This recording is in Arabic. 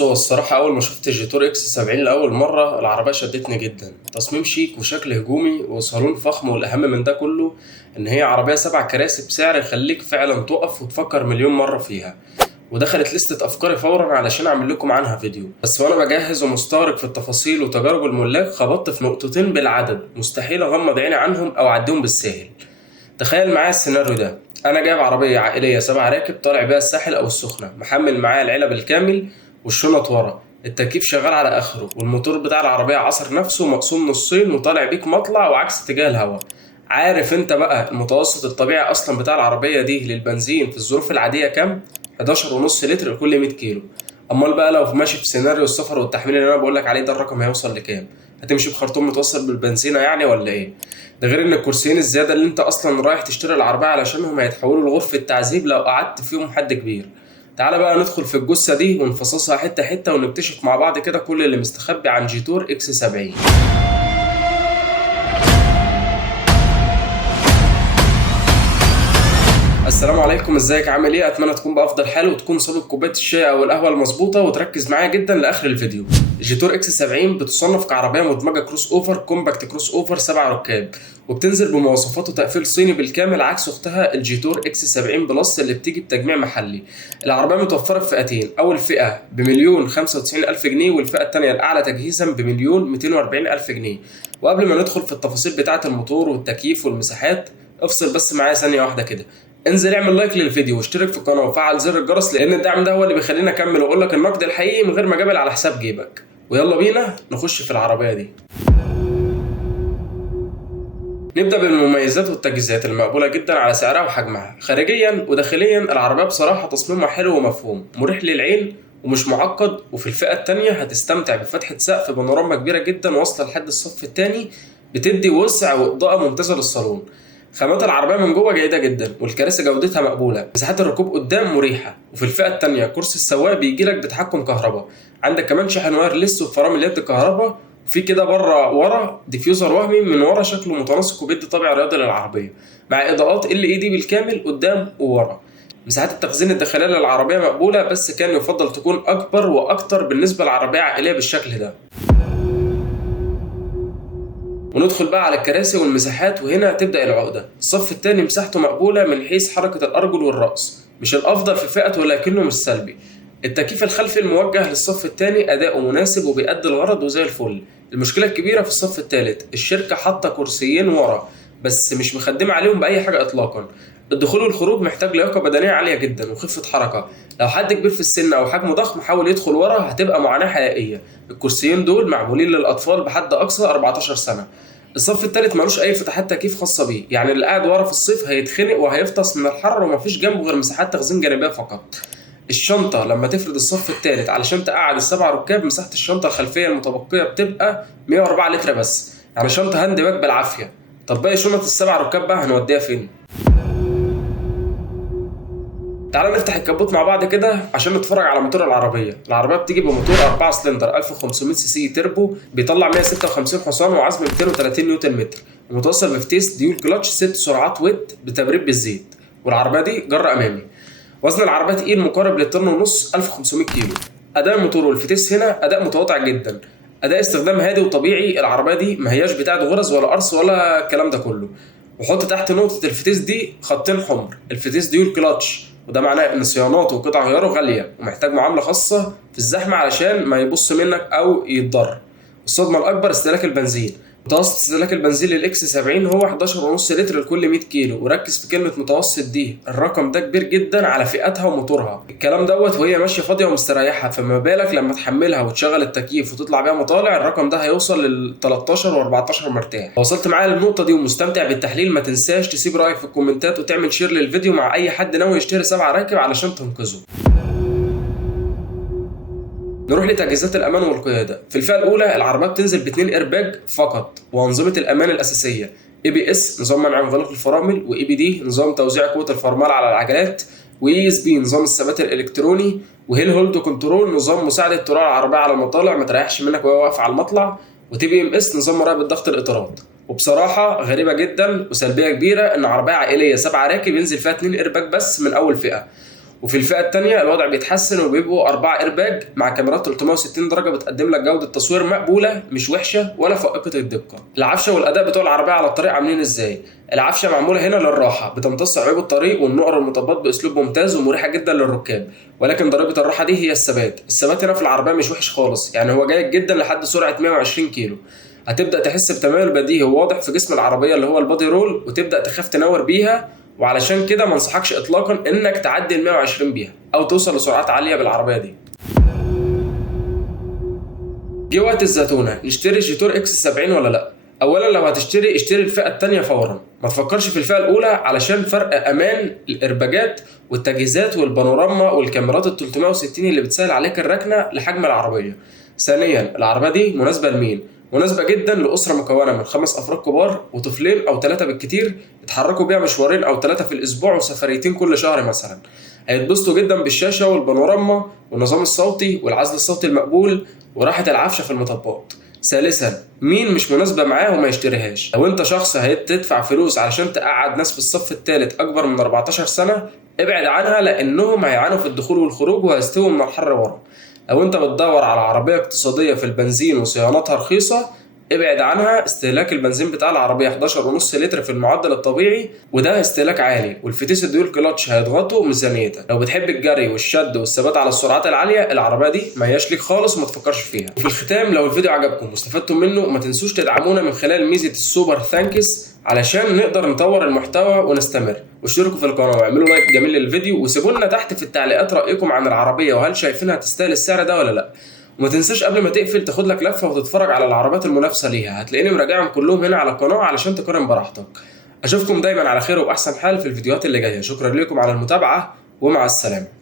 هو الصراحة أول ما شفت الجيتور اكس 70 لأول مرة العربية شدتني جدا. تصميم شيك وشكل هجومي وصالون فخم، والأهم من ده كله إن هي عربية 7 كراسي بسعر يخليك فعلا تقف وتفكر مليون مرة فيها. ودخلت لستة أفكاري فورا علشان أعمل لكم عنها فيديو، بس وأنا بجهز ومستغرق في التفاصيل وتجارب الملاك خبطت في نقطتين بالعدد مستحيل أغمض عيني عنهم أو أعديهم بالساهل. تخيل معايا السيناريو ده: انا جايب عربيه عائليه 7 راكب طالع بيها الساحل او السخنه، محمل معايا العلب الكامل والشنط ورا، التكييف شغال على اخره، والموتور بتاع العربيه عصر نفسه مقسوم نصين وطالع بيك مطلع وعكس اتجاه الهواء. عارف انت بقى المتوسط الطبيعي اصلا بتاع العربيه دي للبنزين في الظروف العاديه كام؟ 11.5 لتر لكل 100 كيلو. امال بقى لو ماشي في سيناريو السفر والتحميل اللي انا بقول لك عليه ده، الرقم هيوصل لكام؟ هتمشي بخرطوم متوصل بالبنزينه يعني ولا ايه؟ ده غير ان الكرسيين الزياده اللي انت اصلا رايح تشتري العربيه علشانهم هيتحولوا لغرفه تعذيب لو قعدت فيهم حد كبير. تعالى بقى ندخل في الجثه دي ونفصصها حته حته ونكتشف مع بعض كده كل اللي مستخبي عن جيتور اكس 70. السلام عليكم، ازيك؟ عامل ايه؟ اتمنى تكون بافضل حال وتكون صابب كوبايه الشاي او القهوه المظبوطه وتركز معايا جدا لاخر الفيديو. الجيتور اكس 70 بتصنف كعربيه مدمجه كروس اوفر كومباكت كروس اوفر 7 ركاب، وبتنزل بمواصفات وتقفيل صيني بالكامل عكس اختها الجيتور اكس 70 بلس اللي بتيجي بتجميع محلي. العربيه متوفره في فئتين: اول فئه بمليون 95 الف جنيه، والفئه الثانيه الاعلى تجهيزا بمليون 240 الف جنيه. وقبل ما ندخل في التفاصيل بتاعه الموتور والتكييف والمساحات، افصل بس معايا ثانيه واحده كده. انزل اعمل لايك للفيديو واشترك في القناه وفعل زر الجرس، لان الدعم ده هو اللي بيخليني اكمل واقول لك النقد الحقيقي من غير ما اجابل على حساب جيبك. ويلا بينا نخش في العربيه دي. نبدا بالمميزات والتجهيزات المقبوله جدا على سعرها وحجمها. خارجيا وداخليا العربيه بصراحه تصميمها حلو ومفهوم مريح للعين ومش معقد. وفي الفئه الثانيه هتستمتع بفتحه سقف بانوراما كبيره جدا واصله لحد الصف الثاني، بتدي وسع واضاءه ممتازه للصالون. خامات العربيه من جوه جيده جدا والكراسي جودتها مقبوله، مساحات الركوب قدام مريحه. وفي الفئه الثانيه كرسي السواق بيجي لك بتحكم كهرباء، عندك كمان شاحن وايرلس وفرامل يد كهرباء، في كده بره ورا ديفيوزر وهمي من ورا شكله متناسق وبيدي طابع رياضي للعربيه، مع اضاءات ال اي دي بالكامل قدام وورا. مساحات التخزين الداخليه للعربيه مقبوله، بس كان يفضل تكون اكبر واكتر بالنسبه لعربيه عائليه بالشكل ده. وندخل بقى على الكراسي والمساحات، وهنا تبدأ العقدة. الصف الثاني مساحته مقبولة من حيث حركة الأرجل والرأس، مش الأفضل في فئة ولكنه مش سلبي. التكييف الخلفي الموجه للصف الثاني أداؤه مناسب وبيأدي الغرض وزي الفل. المشكلة الكبيرة في الصف الثالث، الشركة حاطة كرسيين ورا بس مش مخدمة عليهم بأي حاجة إطلاقا. الدخول والخروج محتاج لياقة بدنية عالية جدا وخفة حركة. لو حد كبير في السن أو حجمه ضخم حاول يدخل ورا هتبقى معاناة حقيقية. الكرسيين دول معمولين للأطفال بحد أقصى 14 سنة. الصف الثالث ملوش اي فتحات تكييف خاصه بيه، يعني اللي قاعد ورا في الصيف هيتخنق وهيفطس من الحر ومفيش جنبه غير مساحات تخزين جانبيه فقط. الشنطه لما تفرد الصف الثالث علشان تقعد ال7 ركاب، مساحه الشنطه الخلفيه المتبقيه بتبقى 104 لتر بس، يعني شنطه هاند باك بالعافيه. طب باقي شنط ال7 ركاب بقى هنوديها فين؟ تعالى نفتح الكبوت مع بعض كده عشان نتفرج على موتور العربيه. العربيه بتيجي بموتور 4 سلندر 1500 سي سي تربو، بيطلع 156 حصان وعزم 230 نيوتن متر، ومتوصل بفتيس ديول كلاتش 6 سرعات ويت بتبريد بالزيت. والعربيه دي جر امامي. وزن العربيه تقيل مقارب للطن ونص 1500 كيلو. اداء الموتور والفتيس هنا اداء متواضع جدا. اداء استخدام هادي وطبيعي، العربيه دي ما هياش بتاعت غرز ولا قرص ولا الكلام ده كله. وحط تحت نقطه الفتيس دي خطين حمر، الفتيس ديول كلاتش، وده معناه ان صياناته وقطع غياره غاليه ومحتاج معامله خاصه في الزحمه علشان ما يبص منك او يتضرر. الصدمه الاكبر استهلاك البنزين. متوسط استهلاك البنزين للاكس 70 هو 11.5 لتر لكل 100 كيلو، وركز في كلمه متوسط دي، الرقم ده كبير جدا على فئاتها وموتورها. الكلام دوت وهي ماشيه فاضيه ومستريحه، فما بالك لما تحملها وتشغل التكييف وتطلع بيها مطالع، الرقم ده هيوصل لل 13 و14 مرتاح. لو وصلت معايا للنقطه دي ومستمتع بالتحليل، ما تنساش تسيب رايك في الكومنتات وتعمل شير للفيديو مع اي حد ناوي يشتري 7 راكب علشان تنقذه. نروح لتجهيزات الامان والقياده. في الفئه الاولى العربيه بتنزل ب2 ايرباج فقط، وانظمه الامان الاساسيه اي بي اس نظام منع انغلاق الفرامل، واي بي دي نظام توزيع قوه الفرمال على العجلات، واي اس بي نظام الثبات الالكتروني، وهيل هولد كنترول نظام مساعده طلوع العربيه على المطالع ما تريحش منك وهي واقفه على المطلع، وتي بي ام اس نظام مراقبه ضغط الاطارات. وبصراحه غريبه جدا وسلبيه كبيره ان عربيه عائليه 7 راكب ينزل فيها 2 ايرباج بس من اول فئه. وفي الفئه الثانيه الوضع بيتحسن وبيبقوا 4 ايرباج مع كاميرات 360 درجه بتقدم لك جوده تصوير مقبوله مش وحشه ولا فائقه الدقه. العفشه والاداء بتوع العربيه على الطريق عاملين ازاي؟ العفشه معموله هنا للراحه، بتمتص عيوب الطريق والنقر المطبات باسلوب ممتاز ومريحه جدا للركاب، ولكن ضريبه الراحه دي هي الثبات هنا في العربيه مش وحش خالص، يعني هو جيد جدا لحد سرعه 120 كيلو. هتبدا تحس بتميل بديهي وواضح في جسم العربيه اللي هو البادي رول، وتبدا تخاف تنور بيها، وعلشان كده ما انصحكش اطلاقا انك تعدي ال 120 بيها او توصل لسرعات عاليه بالعربيه دي. جه وقت الزتونه، نشتري جيتور اكس 70 ولا لا؟ اولا لو هتشتري اشتري الفئه الثانيه فورا، ما تفكرش في الفئه الاولى علشان فرق امان الارباجات والتجهيزات والبانوراما والكاميرات ال 360 اللي بتسهل عليك الركنه لحجم العربيه. ثانيا العربيه دي مناسبه لمين؟ مناسبه جدا لاسره مكونه من 5 افراد كبار وطفلين او 3 بالكتير يتحركوا بيها مشوارين او 3 في الاسبوع وسفريتين كل شهر مثلا. هيتبسطوا جدا بالشاشه والبانوراما والنظام الصوتي والعزل الصوتي المقبول وراحه العفشه في المطبات. ثالثا مين مش مناسبه معاه وما يشتريهاش؟ لو انت شخص هتدفع فلوس علشان تقعد ناس في الصف الثالث اكبر من 14 سنه، ابعد عنها لانهم هيعانوا في الدخول والخروج وهيستووا من الحر ورا. لو انت بتدور على عربيه اقتصاديه في البنزين وصيانتها رخيصه، ابعد عنها. استهلاك البنزين بتاع العربيه 11.5 لتر في المعدل الطبيعي، وده استهلاك عالي، والفتيس الديول كلاتش هيضغطوا ميزانيتك. لو بتحب الجري والشد والثبات على السرعات العاليه، العربيه دي ما هياش ليك خالص وما تفكرش فيها. وفي الختام لو الفيديو عجبكم واستفدتم منه، ما تنسوش تدعمونا من خلال ميزه السوبر ثانكس علشان نقدر نطور المحتوى ونستمر، واشتركوا في القناه واعملوا لايك جميل للفيديو، وسيبوا لنا تحت في التعليقات رايكم عن العربيه وهل شايفينها تستاهل السعر ده ولا لا. وما تنساش قبل ما تقفل تاخد لك لفه وتتفرج على العربيات المنافسه ليها، هتلاقيني مراجعهم كلهم هنا على القناه علشان تقارن براحتك. اشوفكم دايما على خير وباحسن حال في الفيديوهات اللي جايه. شكرا لكم على المتابعه ومع السلامه.